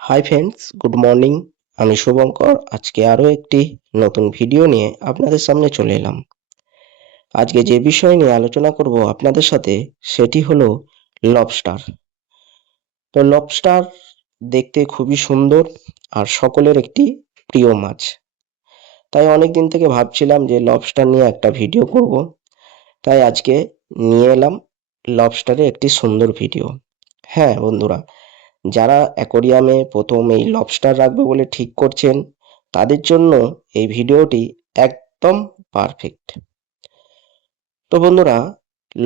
Hi friends, good morning. আমি শুভঙ্কর। আজকে আরও একটি নতুন ভিডিও নিয়ে আপনাদের সামনে চলে এলাম। আজকে যে বিষয় নিয়ে আলোচনা করব আপনাদের সাথে সেটি হলো লবস্টার। তো লবস্টার দেখতে খুবই সুন্দর আর সকলের একটি প্রিয় মাছ। তাই অনেক দিন থেকে ভাবছিলাম যে লবস্টার নিয়ে একটা ভিডিও করব। তাই আজকে নিয়ে এলাম লবস্টারের একটি সুন্দর ভিডিও। হ্যাঁ বন্ধুরা, যারা অ্যাকোরিয়ামে প্রথম এই লবস্টার রাখবে বলে ঠিক করছেন, তাদের জন্য এই ভিডিওটি একদম পারফেক্ট। তো বন্ধুরা,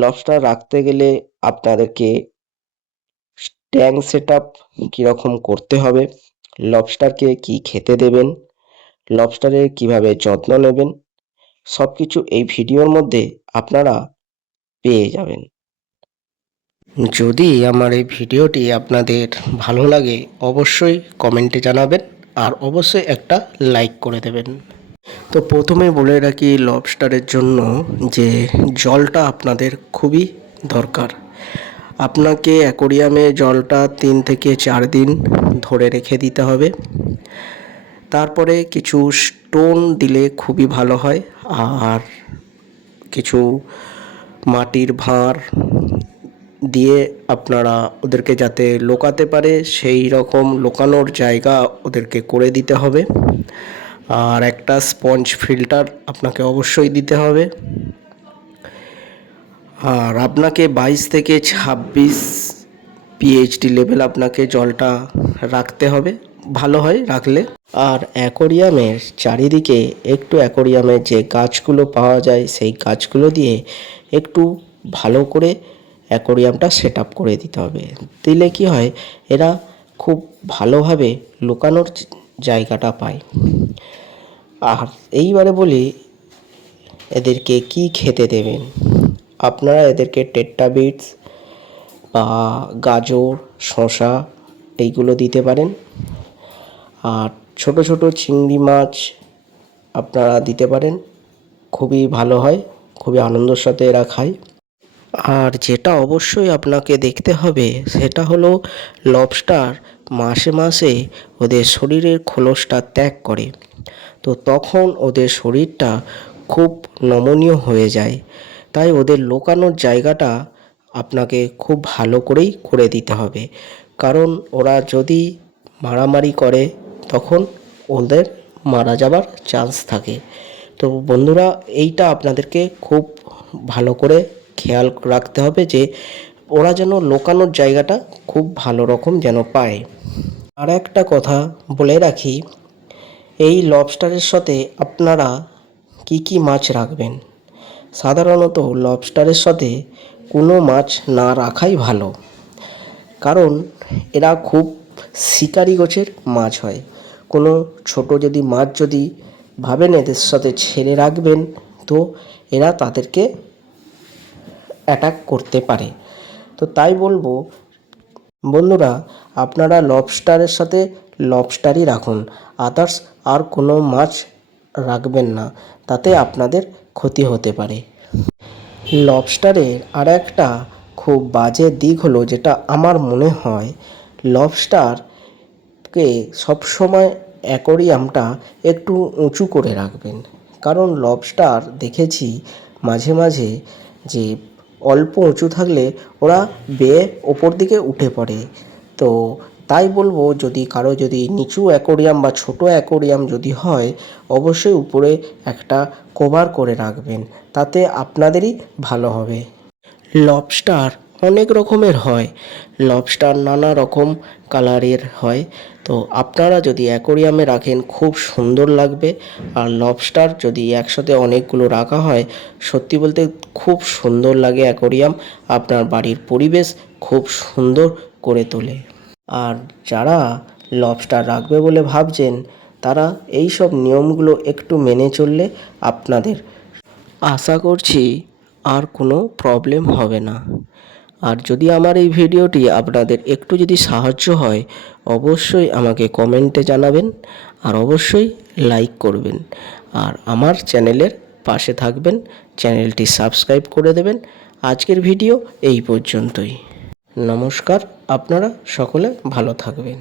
লবস্টার রাখতে গেলে আপনাদেরকে ট্যাঙ্ক সেট আপ কীরকম করতে হবে, লবস্টারকে কি খেতে দেবেন, লবস্টারের কিভাবে যত্ন নেবেন, সব কিছু এই ভিডিওর মধ্যে আপনারা পেয়ে যাবেন। যদি আমার এই ভিডিওটি আপনাদের ভালো লাগে অবশ্যই কমেন্টে জানাবেন আর অবশ্যই একটা লাইক করে দেবেন। তো প্রথমে বলে রাখি, লবস্টারের জন্য যে জলটা আপনাদের খুবই দরকার। আপনাকে অ্যাকোরিয়ামে জলটা 3 থেকে 4 দিন ধরে রেখে দিতে হবে। তারপরে কিছু স্টোন দিলে খুবই ভালো হয়, আর কিছু মাটির ভাঁড় দিয়ে আপনারা ওদেরকে যাতে লুকাতে পারে সেই রকম লুকানোর জায়গা ওদেরকে করে দিতে হবে। আর একটা স্পঞ্জ ফিল্টার আপনাকে অবশ্যই দিতে হবে। আর আপনাকে 22 থেকে 26 পিএইচডি লেভেল আপনাকে জলটা রাখতে হবে, ভালো হয় রাখলে। আর অ্যাকোরিয়ামের চারিদিকে একটু অ্যাকোরিয়ামের যে গাছগুলো পাওয়া যায় সেই গাছগুলো দিয়ে একটু ভালো করে অ্যাকোরিয়ামটা সেট আপ করে দিতে হবে। দিলে কি হয়, এরা খুব ভালোভাবে লুকানোর জায়গাটা পায়। আর এইবারে বলি এদেরকে কি খেতে দেবেন। আপনারা এদেরকে টেট্টা বিটস বা গাজর, শসা এইগুলো দিতে পারেন। আর ছোট ছোট চিংড়ি মাছ আপনারা দিতে পারেন, খুবই ভালো হয়, খুবই আনন্দের সাথে এরা খায়। আর যেটা অবশ্যই আপনাকে দেখতে হবে সেটা হলো লবস্টার মাসে মাসে ওদের শরীরের খোলসটা ত্যাগ করে। তো তখন ওদের শরীরটা খুব নমনীয় হয়ে যায়। তাই ওদের লুকানোর জায়গাটা আপনাকে খুব ভালো করেই করে দিতে হবে। কারণ ওরা যদি মারামারি করে তখন ওদের মারা যাবার চান্স থাকে। তো বন্ধুরা, এইটা আপনাদেরকে খুব ভালো করে খেয়াল রাখতে হবে যে ওরা যেন লুকানোর জায়গাটা খুব ভালো রকম যেন পায়। আর একটা কথা বলে রাখি, এই লবস্টারের সাথে আপনারা কি কি মাছ রাখবেন। সাধারণত লবস্টারের সাথে কোনো মাছ না রাখাই ভালো, কারণ এরা খুব শিকারি গোছের মাছ হয়। কোনো ছোট যদি মাছ যদি ভাবেন এদের সাথে ছেড়ে রাখবেন, তো এরা তাদেরকে অ্যাটাক করতে পারে। তো তাই বলবো বন্ধুরা, আপনারা লবস্টারের সাথে লবস্টারই রাখুন, আদার্স আর কোনো মাছ রাখবেন না, তাতে আপনাদের ক্ষতি হতে পারে। লবস্টারের আর একটা খুব বাজে দিক হলো, যেটা আমার মনে হয়, লবস্টারকে সবসময় অ্যাকোরিয়ামটা একটু উঁচু করে রাখবেন। কারণ লবস্টার দেখেছি মাঝে মাঝে যে অল্প উঁচু থাকলে ওরা বেয়ে ওপর দিকে উঠে পড়ে। তো তাই বলবো, যদি কারো যদি নিচু অ্যাকোরিয়াম বা ছোট অ্যাকোরিয়াম যদি হয়, অবশ্যই উপরে একটা কভার করে রাখবেন, তাতে আপনাদেরই ভালো হবে। লবস্টার অনেক রকমের হয়, লবস্টার নানা রকম কালারের হয়। তো আপনারা যদি অ্যাকোরিয়ামে রাখেন খুব সুন্দর লাগবে। আর লবস্টার যদি একসাথে অনেকগুলো রাখা হয়, সত্যি বলতে খুব সুন্দর লাগে অ্যাকোরিয়াম, আপনার বাড়ির পরিবেশ খুব সুন্দর করে তোলে। আর যারা লবস্টার রাখবে বলে ভাবছেন, তারা এই সব নিয়মগুলো একটু মেনে চললে আপনাদের আশা করছি আর কোনো প্রবলেম হবে না। আর যদি আমার এই ভিডিওটি আপনাদের একটু যদি সাহায্য হয়, অবশ্যই আমাকে কমেন্টে জানাবেন আর অবশ্যই লাইক করবেন। আর আমার চ্যানেলের পাশে থাকবেন, চ্যানেলটি সাবস্ক্রাইব করে দেবেন। আজকের ভিডিও এই পর্যন্তই। নমস্কার, আপনারা সকলে ভালো থাকবেন।